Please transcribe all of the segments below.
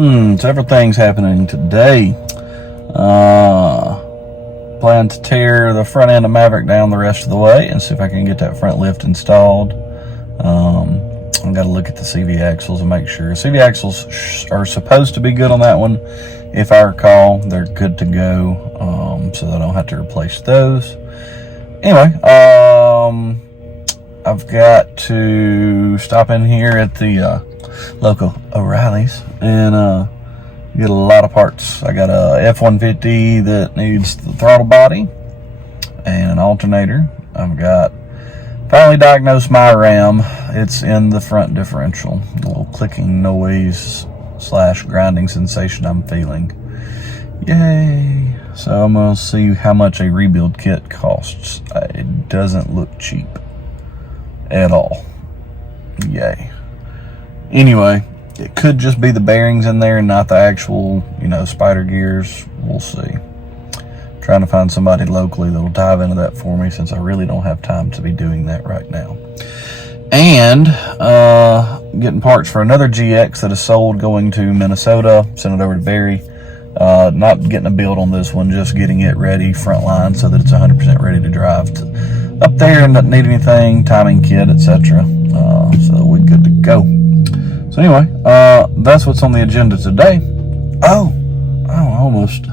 Several things happening today. Plan to tear the front end of Maverick down the rest of the way and see if I can get that front lift installed. I've got to look at the CV axles and make sure. CV axles are supposed to be good on that one. If I recall, they're good to go, so I don't have to replace those. Anyway, I've got to stop in here at the local O'Reilly's and get a lot of parts. I got a F-150 that needs the throttle body and an alternator. I've got finally diagnosed my RAM. It's in the front differential. A little clicking noise / grinding sensation I'm feeling. Yay! So I'm gonna see how much a rebuild kit costs. It doesn't look cheap at all. Yay. Anyway, it could just be the bearings in there and not the actual, spider gears. We'll see. Trying to find somebody locally that'll dive into that for me, since I really don't have time to be doing that right now. And getting parts for another GX that is sold, going to Minnesota. Send it over to Barry. Not getting a build on this one, just getting it ready front line so that it's 100% ready to drive up there and doesn't need anything, timing kit, etc. So we're good to go. So anyway, that's what's on the agenda today. Oh, I almost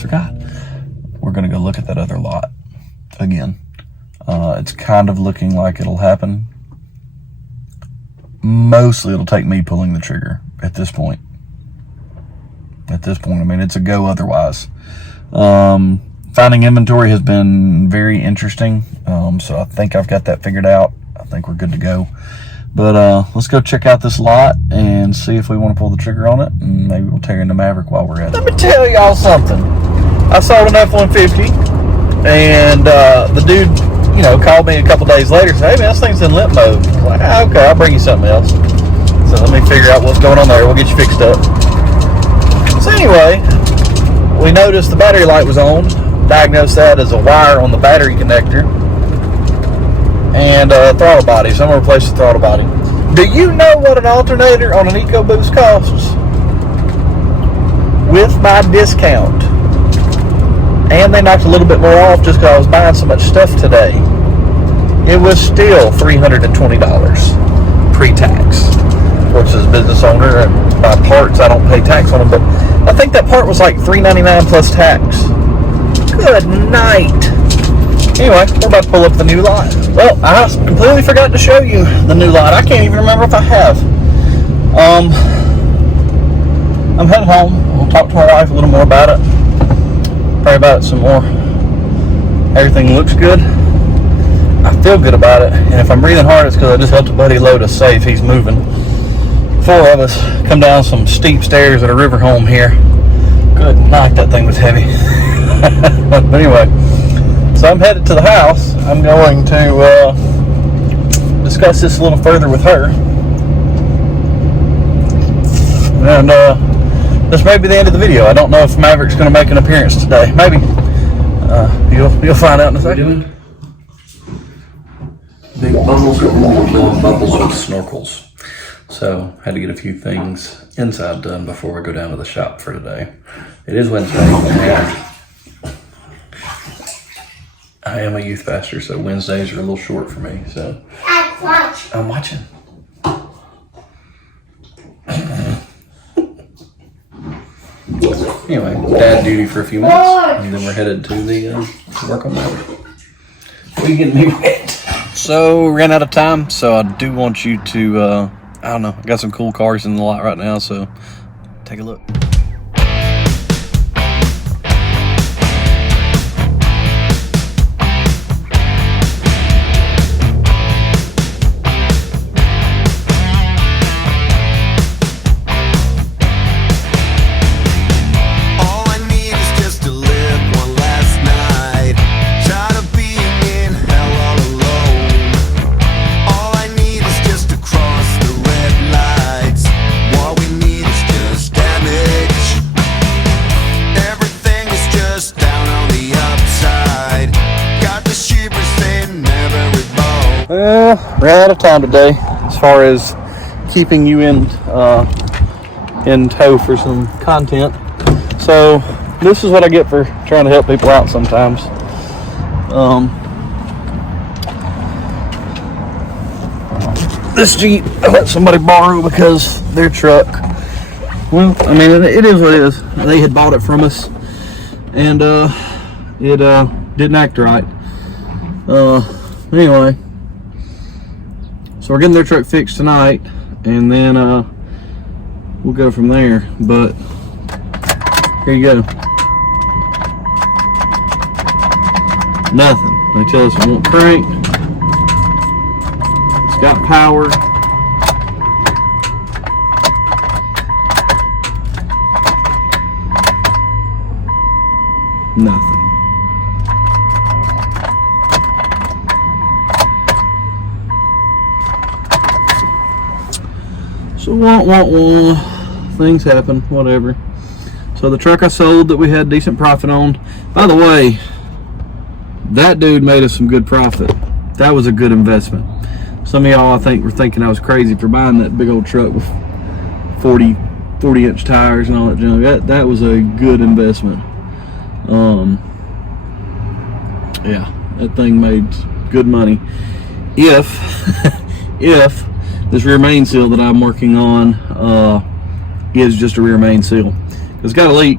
forgot. We're gonna go look at that other lot again. It's kind of looking like it'll happen. Mostly it'll take me pulling the trigger at this point. I mean, it's a go otherwise. Finding inventory has been very interesting. So I think I've got that figured out. I think we're good to go. But let's go check out this lot and see if we want to pull the trigger on it, and maybe we'll tear into Maverick while we're at it. Let me tell y'all something. I sold an F-150, and the dude, called me a couple days later and said, "Hey man, this thing's in limp mode." I'm like, okay, I'll bring you something else. So let me figure out what's going on there. We'll get you fixed up. So anyway, we noticed the battery light was on. Diagnosed that as a wire on the battery connector. And throttle body, so I'm going to replace the throttle body. Do you know what an alternator on an EcoBoost costs? With my discount. And they knocked a little bit more off just because I was buying so much stuff today. It was still $320 pre-tax. Of course, as a business owner and buy parts, I don't pay tax on them, but I think that part was like $3.99 plus tax. Good night. Anyway, we're about to pull up the new lot. Well, I completely forgot to show you the new lot. I can't even remember if I have. I'm headed home. We'll talk to my wife a little more about it. Pray about it some more. Everything looks good. I feel good about it. And if I'm breathing hard, it's because I just helped a buddy load a safe. He's moving. 4 of us come down some steep stairs at a river home here. Good night, that thing was heavy. But anyway. So I'm headed to the house. I'm going to discuss this a little further with her. And this may be the end of the video. I don't know if Maverick's going to make an appearance today. Maybe. You'll find out in a second. Big bubbles with snorkels. So had to get a few things inside done before we go down to the shop for today. It is Wednesday. And I am a youth pastor, so Wednesdays are a little short for me. So I'm watching. Anyway, dad duty for a few minutes, and then we're headed to the work on that. What are you getting me wet? So ran out of time, so I do want you to, I don't know, I got some cool cars in the lot right now, so take a look. Ran out of time today as far as keeping you in in tow for some content. So this is what I get for trying to help people out sometimes. This Jeep I let somebody borrow because their truck, well, I mean, it is what it is. They had bought it from us, and it didn't act right. Anyway, so we're getting their truck fixed tonight, and then we'll go from there. But here you go. Nothing. They tell us it won't crank. It's got power. Nothing. So things happen, whatever. So the truck I sold that we had decent profit on. By the way, that dude made us some good profit. That was a good investment. Some of y'all, I think, were thinking I was crazy for buying that big old truck with 40-inch tires and all that junk. That was a good investment. Yeah, that thing made good money. If this rear main seal that I'm working on is just a rear main seal. It's got a leak,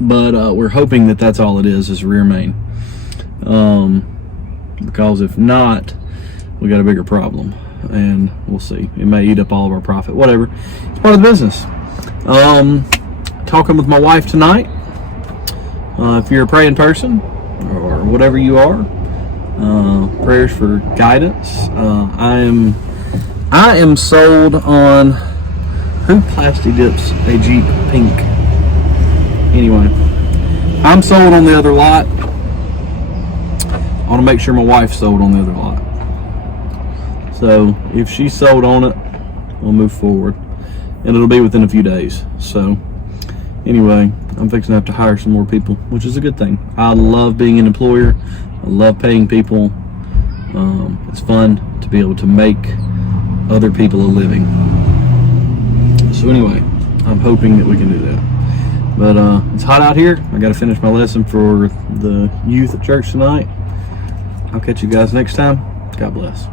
but we're hoping that that's all it is a rear main. Because if not, we got a bigger problem, and we'll see. It may eat up all of our profit. Whatever, it's part of the business. Talking with my wife tonight. If you're a praying person or whatever you are, prayers for guidance. I am sold on who plasti dips a Jeep pink. Anyway, I'm sold on the other lot. I want to make sure my wife's sold on the other lot. So if she's sold on it, we'll move forward, and it'll be within a few days. So anyway, I'm fixing to have to hire some more people, which is a good thing. I love being an employer. I love paying people. It's fun to be able to make other people a living. So anyway, I'm hoping that we can do that. But it's hot out here. I got to finish my lesson for the youth at church tonight. I'll catch you guys next time. God bless.